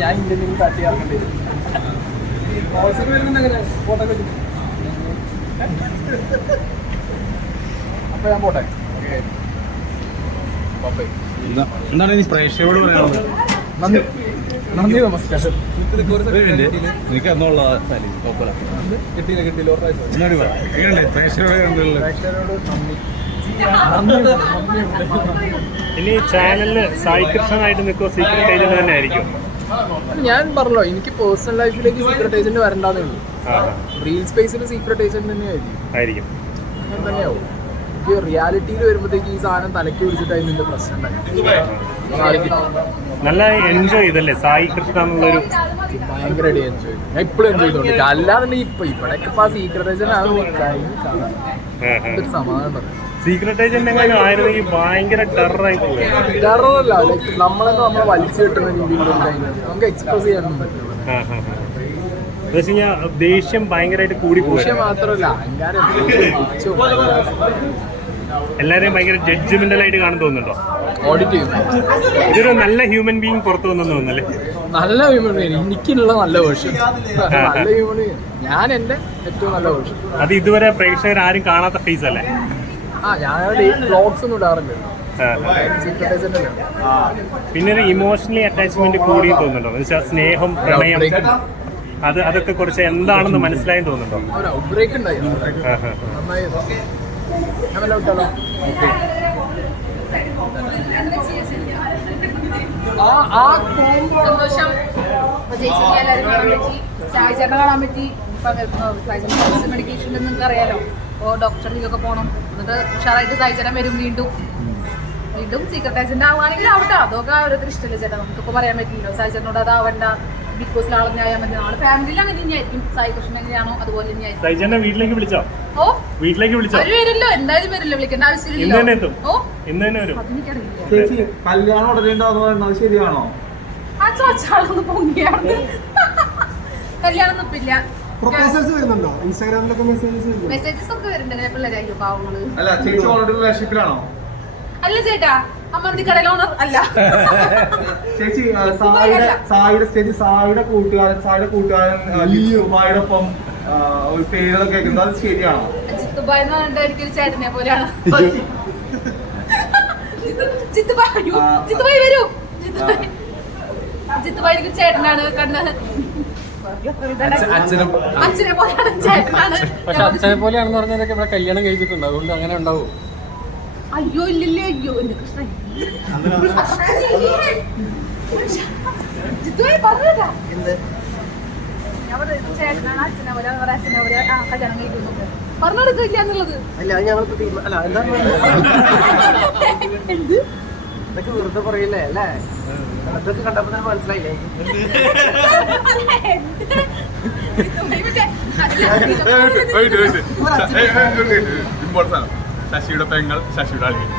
ഞാൻ ഇന്ത്യൻ ഇറങ്ങേണ്ടി വരും ഫോട്ടോ കിട്ടും അപ്പൊ ഞാൻ പോട്ടെ എന്താണ് ഇനി പ്രേക്ഷകരോട് പറയാനുള്ളത് നന്ദി നന്ദി നമസ്കാരം എനിക്ക് അന്നുള്ള കിട്ടിയില്ല കിട്ടിയില്ല പ്രേക്ഷകരോട് പ്രേക്ഷകരോട് നന്ദി ഇനി ചാനലിൽ സായി കൃഷ്ണനായിട്ട് നിൽക്കുമോ സീക്രട്ട് ഏജന്റ് തന്നെ ആയിരിക്കും. ഞാൻ പറഞ്ഞല്ലോ എനിക്ക് പേഴ്സണൽ ലൈഫിലേക്ക് സീക്രട്ട് ഏജന്റ് വരണ്ടാന്നേ ഉള്ളൂ. റീൽ സ്പേസിൽ സീക്രട്ട് ഏജന്റ് തന്നെ ആയിരിക്കും. അങ്ങനെ തന്നെയാവും. എനിക്ക് റിയാലിറ്റിയിൽ വരുമ്പോഴത്തേക്ക് ഈ സാധനം തലയ്ക്ക് പിടിച്ചിട്ടായി നിന്റെ പ്രശ്നം നല്ല എൻജോയ് ചെയ്തല്ലേ സായി കൃഷ്ണ എന്നുള്ളൊരു ഭയങ്കരമായിട്ട് എൻജോയ് ഞാൻ ഇപ്പോഴും എൻജോയ് ചെയ്തോണ്ട് അല്ലാതെ ഇപ്പൊ ഇവിടെയൊക്കെ ആ സീക്രട്ട് ഏജന്റ് ആണ്. സമാധാനം പറയാം. സീക്രട്ട് ഏജന്റ് എങ്ങനെ ആയിരുന്നെങ്കിൽ ഭയങ്കര ടെററായി പോകും ടെററല്ല ലൈക്ക് നമ്മളെന്ന് നമ്മളെ വലിച്ചു കിട്ടുന്ന രീതിയിൽ നമുക്ക് എക്സ്പ്രസ് ചെയ്യാനൊന്നും പറ്റില്ല. എന്ന് വെച്ച് കഴിഞ്ഞാൽ ദേഷ്യം ഭയങ്കരമായിട്ട് കൂടി മാത്രമല്ല എല്ലാരെയും ഭയങ്കര ജഡ്ജ്മെന്റൽ ആയിട്ട് കാണാൻ തോന്നുന്നുണ്ടോ ഓഡിറ്റ് ഇതൊരു നല്ല ഹ്യൂമൻ ബീങ് പുറത്തു വന്നെന്ന് തോന്നുന്നല്ലേ? നല്ല ഹ്യൂമൻ ബീങ് എനിക്കുള്ള നല്ല വേർഷൻ നല്ല ഹ്യൂമൻ ഞാൻ എന്റെ ഏറ്റവും നല്ല വേർഷൻ അത് ഇതുവരെ പ്രേക്ഷകർ ആരും കാണാത്ത ഫേസ് അല്ലേ? ആ ഞാൻ വ്ളോഗ്സ് ഒന്നും ഇടാറില്ല. പിന്നെ ഒരു ഇമോഷണലി അറ്റാച്ച്മെന്റ് കൂടി തോന്നുന്നുണ്ടോ? എന്ന് വെച്ചാൽ സ്നേഹം പ്രണയം. അത് അതൊക്കെ കുറച്ച് എന്താണെന്ന് മനസ്സിലായി തോന്നുന്നുണ്ടോ? ബ്രേക്ക് ഉണ്ടായി. ആ, ആ, കോംബോ സന്തോഷം. എല്ലാവരും കാണാൻ പറ്റി. കാണാൻ പറ്റി. മെഡിക്കേഷൻ നിങ്ങൾക്ക് അറിയാലോ അപ്പോൾ ഡോക്ടറിലേക്കൊക്കെ പോകണം എന്നിട്ട് ഉഷാറായിട്ട് സായിച്ചേട്ടൻ വരും വീണ്ടും. വീണ്ടും സീക്രട്ട് ഏജന്റ് ആവുകയാണെങ്കിൽ ആവട്ടെ. അതൊക്കെ ഓരോരുത്തർ ഇഷ്ടമില്ല ചേട്ടാ. നമുക്കിപ്പോൾ പറയാൻ പറ്റില്ലല്ലോ. അത് അതാവണ്ട ബിഗ് ബോസിൽ ന്യായം മതി. നാളെ ഫാമിലിയിൽ അങ്ങനെ തന്നെയായിരിക്കും സായി കൃഷ്ണൻ എങ്ങനെയാണോ അതുപോലെ തന്നെയായിരിക്കും വീട്ടിലേക്ക് വിളിച്ചോ? ഓ? വീട്ടിലേക്ക് വിളിച്ചോ? അവർ വരില്ലോ. എന്തായാലും വരില്ലോ. വിളിക്കേണ്ട ആവശ്യമില്ലല്ലോ. ഓ? ഇന്ന് തന്നെ വരും. അതെനിക്കറിയില്ല ചേച്ചി കല്യാണം ഉടനെ ഉണ്ടാവുന്ന പറയുന്നത് ശരിയാണോ? ആ ചോച്ചാളൊന്ന് പൊങ്ങിയാണ് കല്യാണം നിപ്പില്ല പ്രൊപ്പോസൽസ് വരുന്നുണ്ടോ? ഇൻസ്റ്റാഗ്രാമിലൊക്കെ മെസ്സേജസ് വരുന്നുണ്ടോ? മെസ്സേജസ് ഒക്കെ വരുന്നുണ്ട് പാവങ്ങൾ. അല്ല ചേച്ചി ഓൾറെഡി റിലേഷൻഷിപ്പിലാണോ അല്ല ചേട്ടാ അമ്മന്തിക്കടയിൽ ഓണർ അല്ല. ചേച്ചി ആ, സായിയുടെ സായിയുടെ ചേച്ചി സായിയുടെ കൂട്ടുകാരൻ സായിയുടെ കൂട്ടുകാരൻ ഒപ്പം ഒരു പേരൊക്കെ കേൾക്കുന്നത് അത് ശരിയാണോ? എന്ന് പറഞ്ഞിട്ട് ചേട്ടനെ പോലെയാണ്. ജിത്തു- ജിത്തുബായ് അയ്യോ, ആ, ജിത്തുബായ് വരൂ. ജിത്തുബായ് ജിത്തുബായ്. എനിക്ക് ചേട്ടനാണ് കണ്ണ്. അച്ഛനും പോലെയാണെന്ന് പറഞ്ഞതൊക്കെ ഇവിടെ കല്യാണം കഴിഞ്ഞിട്ടുണ്ട് അതുകൊണ്ട് അങ്ങനെ ഉണ്ടാവും. അയ്യോ ഇല്ലല്ലേ അയ്യോ എന്റെ കൃഷ്ണ ജിത്തുബായ് പറഞ്ഞതാ ഞാൻ പറഞ്ഞത് ചേട്ടനാണ് അച്ഛനെ പോലെ. അവരുടെ അച്ഛനെ പോലെ ആ കല്യാണം കഴിക്കുന്നു പറഞ്ഞെടുക്കില്ല എന്നുള്ളത് അല്ല അത് ഞങ്ങൾക്ക് തീരുമാനം അല്ല എന്താ എന്ത് ഇതൊക്കെ വെറുതെ പറയില്ലേ അല്ലേ? അതൊക്കെ കണ്ടപ്പോ തന്നെ മനസ്സിലായില്ലേ? ശശിയുടെ പെങ്ങൾ ശശിയുടെ അളിയൻ.